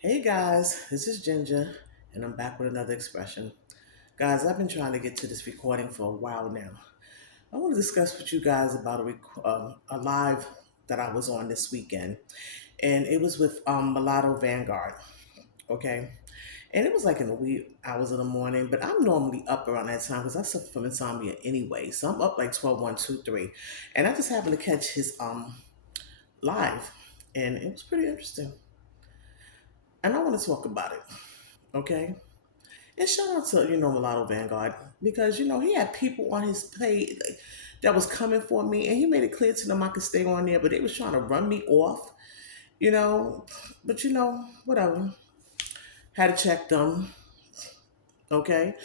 Hey guys, this is Ginger, and I'm back with another expression. Guys, I've been trying to get to this recording for a while now. I want to discuss with you guys about a live that I was on this weekend, and it was with Mulatto Vanguard, okay? And it was like in the wee hours of the morning, but I'm normally up around that time because I suffer from insomnia anyway. So I'm up like 12, 1, 2, 3. And I just happened to catch his live, and it was pretty interesting. And I want to talk about it, okay? And shout out to, Mulatto Vanguard because, he had people on his page that was coming for me and he made it clear to them I could stay on there, but they was trying to run me off, you know. But, whatever. Had to check them, okay?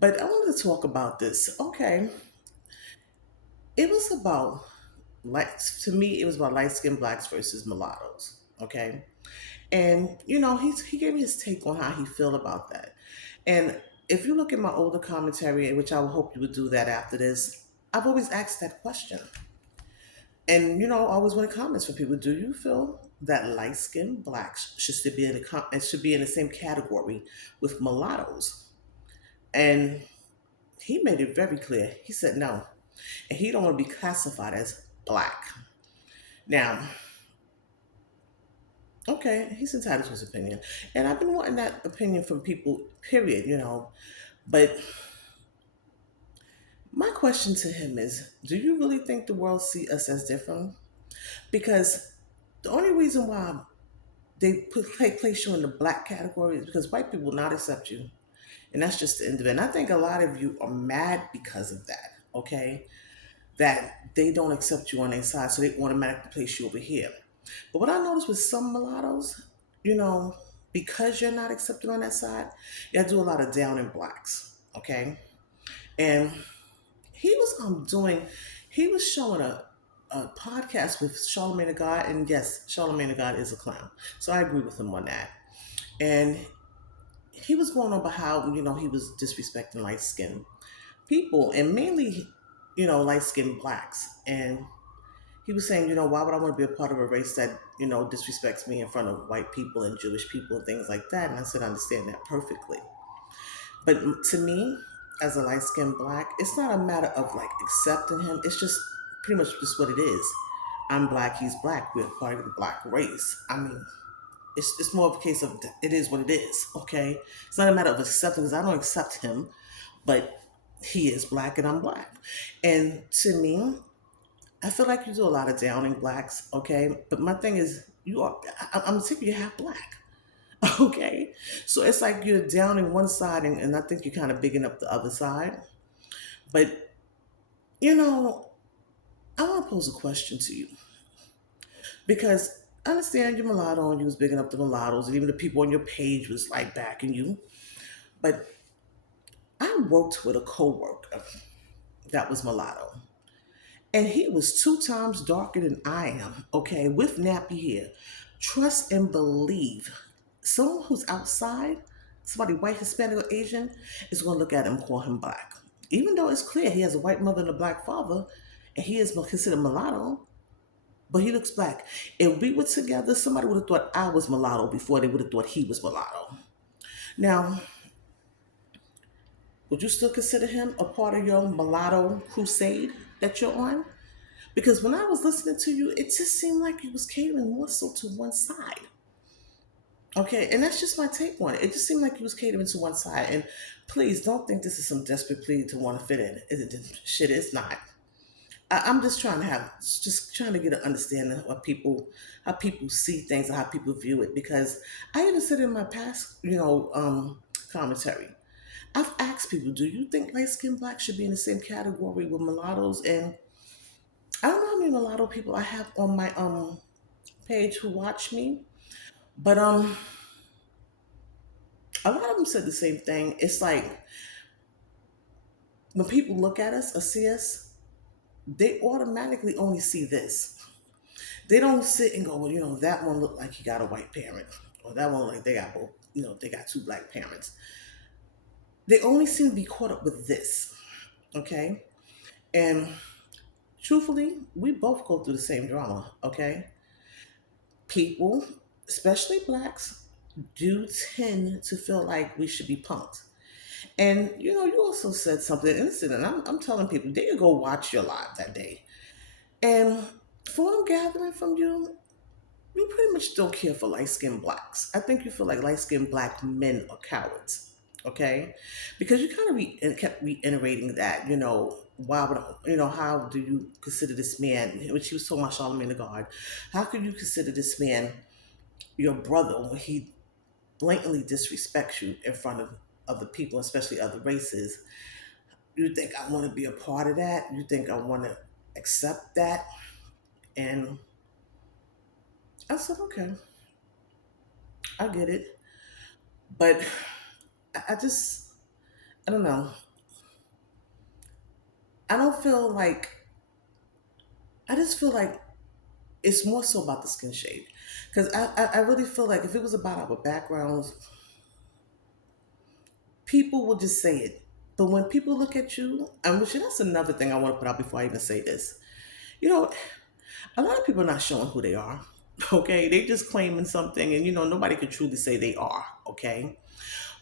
But I wanted to talk about this. Okay. It was about, like, to me, it was about light skinned blacks versus mulattoes, okay? And, he gave me his take on how he feel about that. And if you look at my older commentary, which I would hope you would do that after this, I've always asked that question. And always when it comments from people, do you feel that light skinned blacks should be in should be in the same category with mulattoes? And he made it very clear. He said no. And he don't want to be classified as black. Now, okay, he's entitled to his opinion. And I've been wanting that opinion from people, period. But my question to him is, do you really think the world see us as different? Because the only reason why place you in the black category is because white people will not accept you. And that's just the end of it. And I think a lot of you are mad because of that, okay? That they don't accept you on their side, so they automatically place you over here. But what I noticed with some mulattoes, you know, because you're not accepted on that side, you do a lot of down in blacks, okay? And he was he was showing a podcast with Charlamagne the God, and yes, Charlamagne the God is a clown, so I agree with him on that. And he was going on about how he was disrespecting light skinned people, and mainly light skinned blacks. And he was saying, why would I want to be a part of a race that disrespects me in front of white people and Jewish people and things like that? And I said, I understand that perfectly. But to me, as a light skinned black, it's not a matter of like accepting him. It's just pretty much just what it is. I'm black, he's black. We're part of the black race. I mean, it's more of a case of it is what it is, okay? It's not a matter of accepting because I don't accept him, but he is black and I'm black. And to me, I feel like you do a lot of downing blacks, okay? But my thing is, I'm sick of you half black. Okay, so it's like you're down in one side, and I think you're kind of bigging up the other side. But you know, I want to pose a question to you because I understand you're mulatto and you was bigging up the mulattoes, and even the people on your page was like backing you. But I worked with a coworker that was mulatto, and he was 2 times darker than I am. Okay, with nappy hair. Trust and believe, someone who's outside, somebody white, Hispanic, or Asian, is going to look at him and call him black. Even though it's clear he has a white mother and a black father, and he is considered mulatto, but he looks black. If we were together, somebody would have thought I was mulatto before they would have thought he was mulatto. Now, would you still consider him a part of your mulatto crusade that you're on? Because when I was listening to you, it just seemed like it was catering more so to one side. Okay, and that's just my take on it. It just seemed like he was catering to one side. And please don't think this is some desperate plea to want to fit in. Shit, it's not. I'm just trying to just trying to get an understanding of how people see things and how people view it. Because I even said in my past, commentary, I've asked people, do you think light skinned blacks should be in the same category with mulattoes? And I don't know how many mulatto people I have on my page who watch me, but a lot of them said the same thing. It's like when people look at us or see us, they automatically only see this. They don't sit and go, well, that one looked like he got a white parent, or that one like they got both, they got 2 black parents. They only seem to be caught up with this, okay? And truthfully, we both go through the same drama, okay? People, especially blacks, do tend to feel like we should be punked. And you also said something innocent, and I'm telling people they can go watch your live that day. And from what I'm gathering from you, you pretty much don't care for light skinned blacks. I think you feel like light skinned black men are cowards. Okay? Because you kind of kept reiterating that, why would how do you consider this man, which he was talking about Charlemagne the God, how could you consider this man your brother when he blatantly disrespects you in front of other people, especially other races? You think I want to be a part of that? You think I want to accept that? And I said, okay, I get it. But I just, I don't know. I don't feel like, I just feel like it's more so about the skin shade. Because I really feel like if it was about our backgrounds, people will just say it. But when people look at you, and which that's another thing I want to put out before I even say this. You know, a lot of people are not showing who they are. Okay, they just claiming something, and nobody can truly say they are. Okay,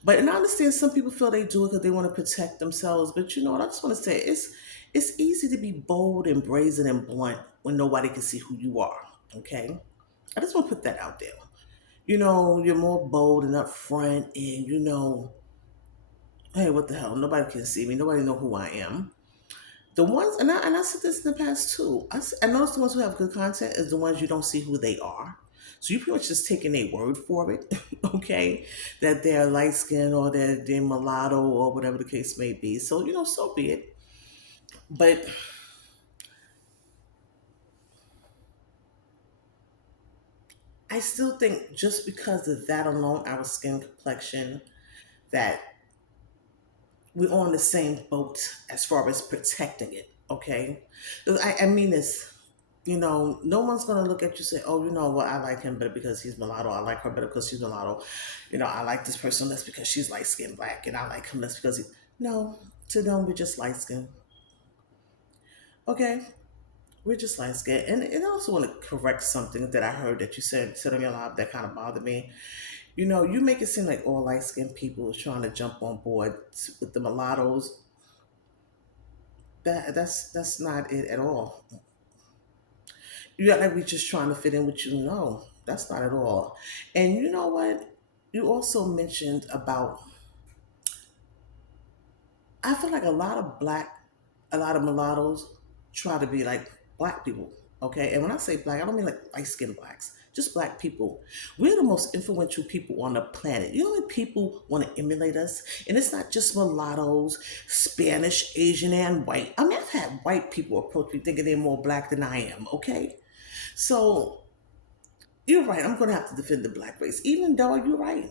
but and I understand some people feel they do it because they want to protect themselves. But you know what? I just want to say it's easy to be bold and brazen and blunt when nobody can see who you are. Okay, I just want to put that out there. You're more bold and upfront, and hey, what the hell? Nobody can see me. Nobody know who I am. The ones, and I said this in the past too. I noticed the ones who have good content is the ones you don't see who they are. So you pretty much just taking their word for it, okay? That they're light skinned or that they're mulatto or whatever the case may be. So so be it. But I still think just because of that alone, our skin complexion, that we're on the same boat as far as protecting it, okay? 'Cause I mean this. No one's gonna look at you and say, "Oh, well, I like him better because he's mulatto. I like her better because she's mulatto. I like this person less because she's light skinned black, and I like him less because he." No, to them, we're just light skinned. Okay, we're just light skinned. And I also want to correct something that I heard that you said on your live that kind of bothered me. You make it seem like all light skinned people is trying to jump on board with the mulattoes. That's not it at all. You act like we just trying to fit in with you. No, that's not at all. And you know what? You also mentioned about, I feel like a lot of mulattoes try to be like black people. Okay. And when I say black, I don't mean like light skinned blacks, just black people. We're the most influential people on the planet. You know how many people want to emulate us? And it's not just mulattoes, Spanish, Asian, and white. I mean, I've had white people approach me thinking they're more black than I am. Okay. So you're right. I'm going to have to defend the black race, even though you're right.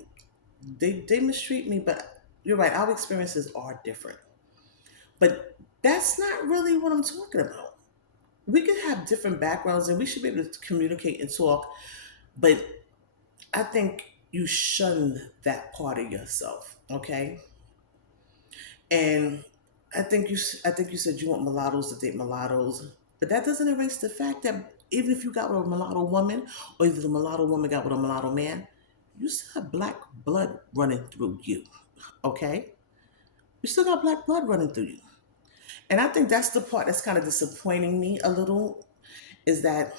They mistreat me, but you're right. Our experiences are different. But that's not really what I'm talking about. We can have different backgrounds and we should be able to communicate and talk, but I think you shun that part of yourself, okay? And I think you said you want mulattoes to date mulattoes, but that doesn't erase the fact that even if you got with a mulatto woman, or either the mulatto woman got with a mulatto man, you still have black blood running through you, okay? You still got black blood running through you. And I think that's the part that's kind of disappointing me a little, is that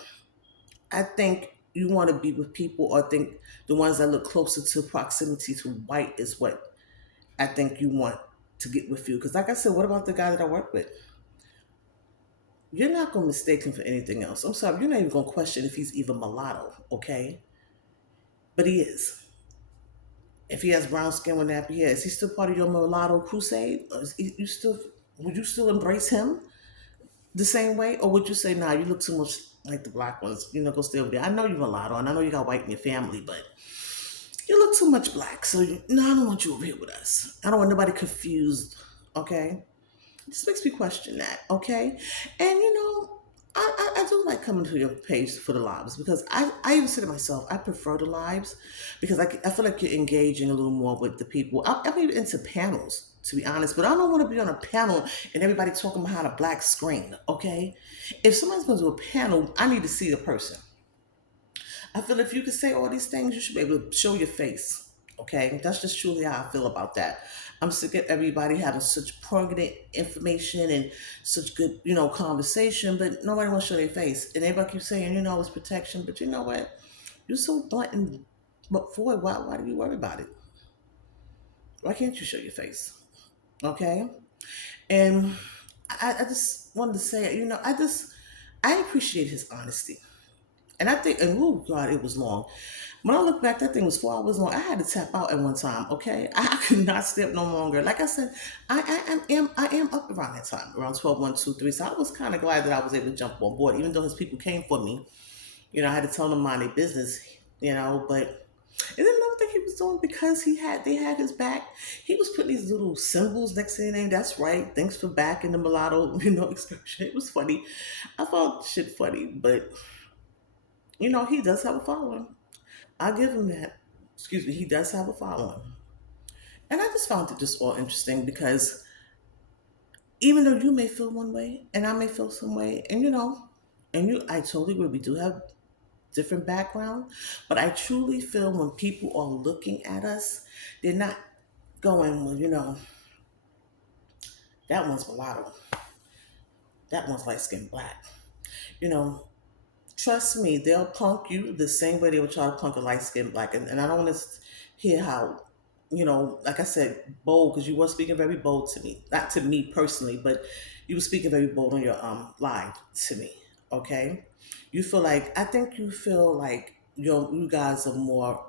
I think you want to be with people, or think the ones that look closer to proximity to white is what I think you want to get with you. Because, like I said, what about the guy that I work with? You're not going to mistake him for anything else. I'm sorry, you're not even going to question if he's even mulatto, okay? But he is. If he has brown skin with nappy hair, is he still part of your mulatto crusade? Or you still, would you still embrace him the same way, or would you say, "Nah, you look too much like the black ones. Go stay over there. I know you're mulatto, and I know you got white in your family, but you look too much black. So no, I don't want you over here with us. I don't want nobody confused." Okay, this makes me question that. Okay, and I do like coming to your page for the lives, because I even say to myself, I prefer the lives because I feel like you're engaging a little more with the people. I'm even into panels, to be honest, but I don't want to be on a panel and everybody talking behind a black screen. Okay, if somebody's going to do a panel, I need to see the person. I feel if you can say all these things, you should be able to show your face. Okay, that's just truly how I feel about that. I'm sick of everybody having such targeted information and such good, conversation, but nobody wants to show their face. And everybody keeps saying, it's protection, but you know what? You're so blunt and but forward. Why do you worry about it? Why can't you show your face? Okay, and I just wanted to say, I appreciate his honesty. And I think, and oh God, it was long. When I look back, that thing was 4 hours long. I had to tap out at one time. Okay, I could not stay up no longer. Like I said, I am up around that time, around 12, 1, 2, 3. So I was kind of glad that I was able to jump on board, even though his people came for me. I had to tell them mind their business. But and then another thing he was doing because they had his back. He was putting these little symbols next to their name. That's right. Thanks for backing the mulatto, excursion. It was funny. I found shit funny, but he does have a following. I'll give him that. Excuse me, he does have a following. And I just found it just all interesting because even though you may feel one way and I may feel some way, and I totally agree, we do have different background, but I truly feel when people are looking at us, they're not going, well, that one's mulatto, that one's light skinned black. You know, Trust me, they'll punk you the same way they would try to punk a light skinned black. And I don't want to hear how, like I said, bold, because you were speaking very bold to me. Not to me personally, but you were speaking very bold on your line to me. Okay? I think you feel like you guys are more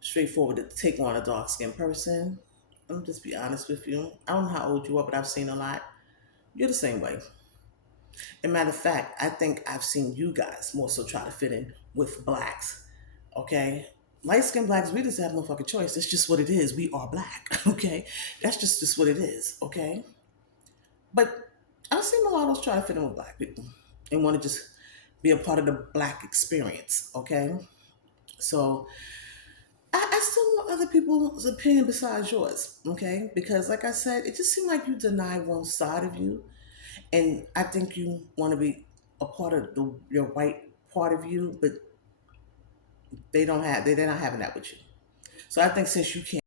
straightforward to take on a dark skinned person. Let me just be honest with you. I don't know how old you are, but I've seen a lot. You're the same way. And matter of fact, I think I've seen you guys more so try to fit in with blacks. Okay? Light skinned blacks, we just have no fucking choice. It's just what it is. We are black. Okay? That's just what it is. Okay? But I've seen mulattoes try to fit in with black people and want to just be a part of the black experience. Okay? So I still want other people's opinion besides yours. Okay? Because like I said, it just seemed like you deny one side of you, and I think you want to be a part of your white part of you, but they're not having that with you. So I think since you can't